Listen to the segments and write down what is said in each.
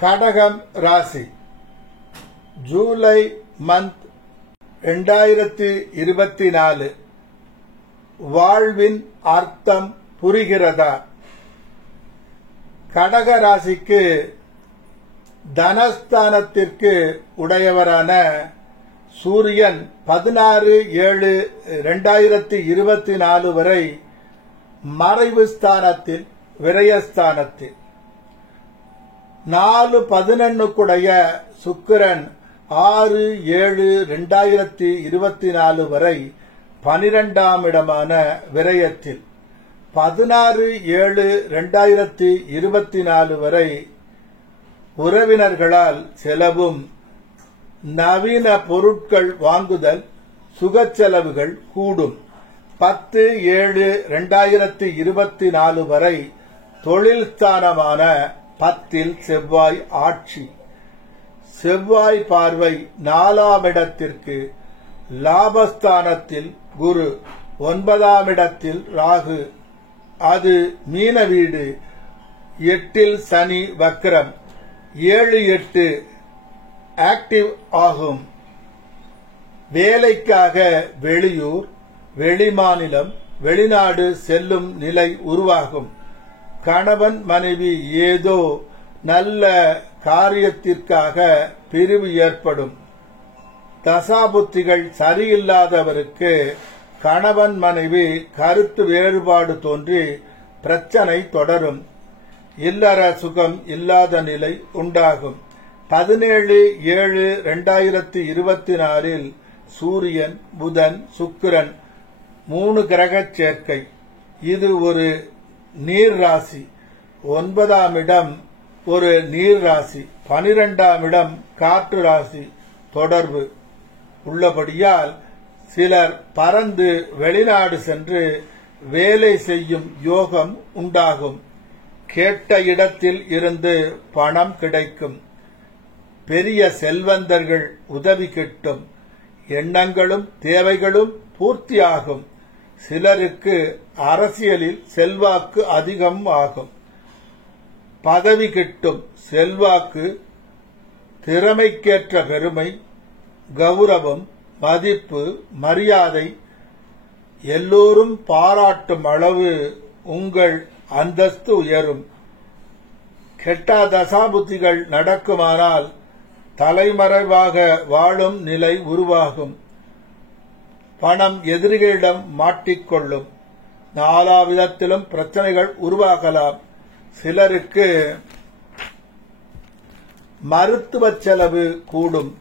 கடகம் ராசி July month 2024 வாழ்வின் அர்த்தம் புரிகிறதா? கடக ராசிக்கு தனஸ்தானத்திற்கு உடையவரான சூரியன் 16/7/2024 வரை மறைவு ஸ்தானத்தில் விரயஸ்தானத்தில் 4/11 சுக்கிரன் 6/7/2024 வரை 12ஆம் இடமான விரயத்தில் 16/7/2024 வரை உறவினர்களால் செலவும் நவீன பொருட்கள் வாங்குதல் சுக செலவுகள் கூடும். 10/7/2024 வரை தொழில் ஸ்தானமான 10ல் செவ்வாய் ஆட்சி. செவ்வாய் பார்வை 4ஆம் இடத்திற்கு, லாபஸ்தானத்தில் குரு, 9ஆம் இடத்தில் ராகு, அது மீன வீடு. 8ல் சனி வக்ரம். 7-8 ஆக்டிவ் ஆகும். வேலைக்காக வெளியூர், வெளிமாநிலம், வெளிநாடு செல்லும் நிலை உருவாகும். கணவன் மனைவி ஏதோ நல்ல காரியத்திற்காக பிரிவு ஏற்படும். தசாபுத்திகள் சரியில்லாதவருக்கு கணவன் மனைவி கருத்து வேறுபாடு தோன்றி பிரச்சனை தொடரும். இல்லற சுகம் இல்லாத நிலை உண்டாகும். 17/7/2024 சூரியன், புதன், சுக்கிரன் 3 கிரக சேர்க்கை. இது ஒரு நீர் ராசி. 9ஆம் இடம் ஒரு நீர் ராசி. 12ஆம் இடம் காற்று ராசி. தொடர்பு உள்ளபடியால் சிலர் பறந்து வெளிநாடு சென்று வேலை செய்யும் யோகம் உண்டாகும். கேட்ட இடத்தில் இருந்து பணம் கிடைக்கும். பெரிய செல்வந்தர்கள் உதவி கிட்டும். எண்ணங்களும் தேவைகளும் பூர்த்தியாகும். சிலருக்கு அரசியலில் செல்வாக்கு அதிகம் ஆகும். பதவி கிட்டும். செல்வாக்கு, திறமைக்கேற்ற பெருமை, கௌரவம், மதிப்பு, மரியாதை எல்லோரும் பாராட்டும் அளவு உங்கள் அந்தஸ்து உயரும். கெட்ட தசாபுத்திகள் நடக்குமானால் தலைமறைவாக வாழும் நிலை உருவாகும். பணம் எதிரிகளிடம் மாட்டிக்கொள்ளும். 4 விதத்திலும் பிரச்சனைகள் உருவாகலாம். சிலருக்கு மருத்துவ செலவு கூடும்.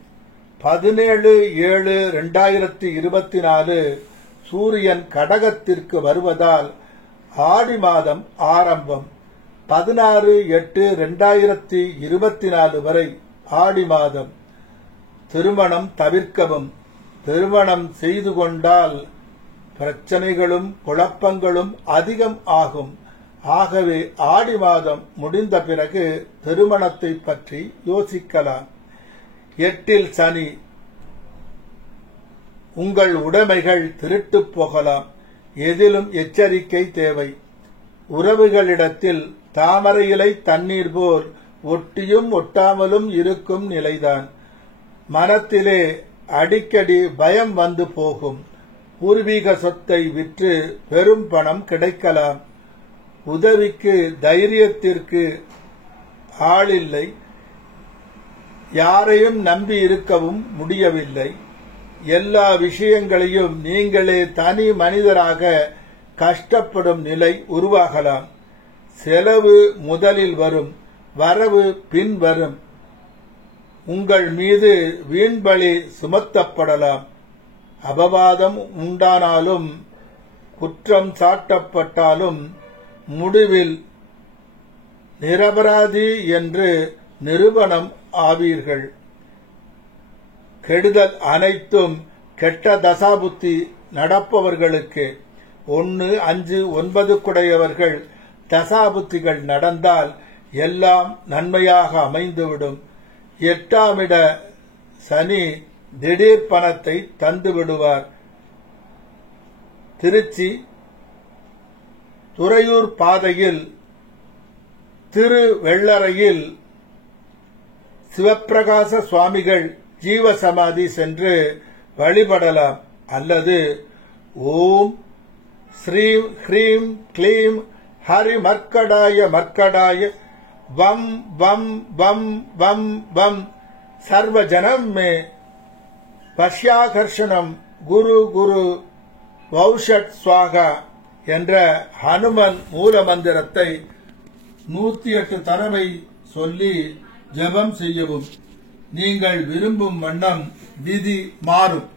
17/7/2024 சூரியன் கடகத்திற்கு வருவதால் ஆடி மாதம் ஆரம்பம். 16/8/2024 வரை ஆடி மாதம். திருமணம் தவிர்க்கவும். திருமணம் செய்து கொண்டால் பிரச்சனைகளும் குழப்பங்களும் அதிகம் ஆகும். ஆகவே ஆடி மாதம் முடிந்த பிறகு திருமணத்தை பற்றி யோசிக்கலாம். 8ல் சனி. உங்கள் உடைமைகள் திருட்டு போகலாம். எதிலும் எச்சரிக்கை தேவை. உறவுகளிடத்தில் தாமரை இலை தண்ணீர் போல் ஒட்டியும் ஒட்டாமலும் இருக்கும் நிலைதான். மனத்திலே அடிக்கடி பயம் வந்து போகும். பூர்வீக சொத்தை விற்று பெரும் பணம் கிடைக்கலாம். உதவிக்கு தைரியத்திற்கு ஆளில்லை. யாரையும் நம்பி இருக்கவும் முடியவில்லை. எல்லா விஷயங்களையும் நீங்களே தனி மனிதராக கஷ்டப்படும் நிலை உருவாகலாம். செலவு முதலில் வரும், வரவு பின் வரும். உங்கள் மீது வீண்பழி சுமத்தப்படலாம். அபவாதம் உண்டானாலும் குற்றம் சாட்டப்பட்டாலும் முடிவில் நிரபராதி என்று நிரூபணம் ஆவீர்கள். கெடுதல் அனைத்தும் கெட்ட தசாபுத்தி நடப்பவர்களுக்கு. 1, 5, 9 குடையவர்கள் தசாபுத்திகள் நடந்தால் எல்லாம் நன்மையாக அமைந்துவிடும். 8ஆம் இட சனி திடீர் பணத்தை தந்து விடுவார். திருச்சி துறையூர் பாதையில் திருவெள்ளரையில் சிவப்பிரகாச சுவாமிகள் ஜீவசமாதி சென்று வழிபடலாம். அல்லது ஓம் ஸ்ரீம் ஹ்ரீம் க்ளீம் ஹரி மர்க்கடாய மர்க்கடாய வம் வம் வம் வம் வம் சர்வஜனம் மே பஷ்யாகர்ஷணம் குரு குரு வௌஷட் ஸ்வாகா என்ற ஹனுமன் மூல மந்திரத்தை 108 தடவை சொல்லி ஜெபம் செய்யவும். நீங்கள் விரும்பும் வண்ணம் விதி மாறும்.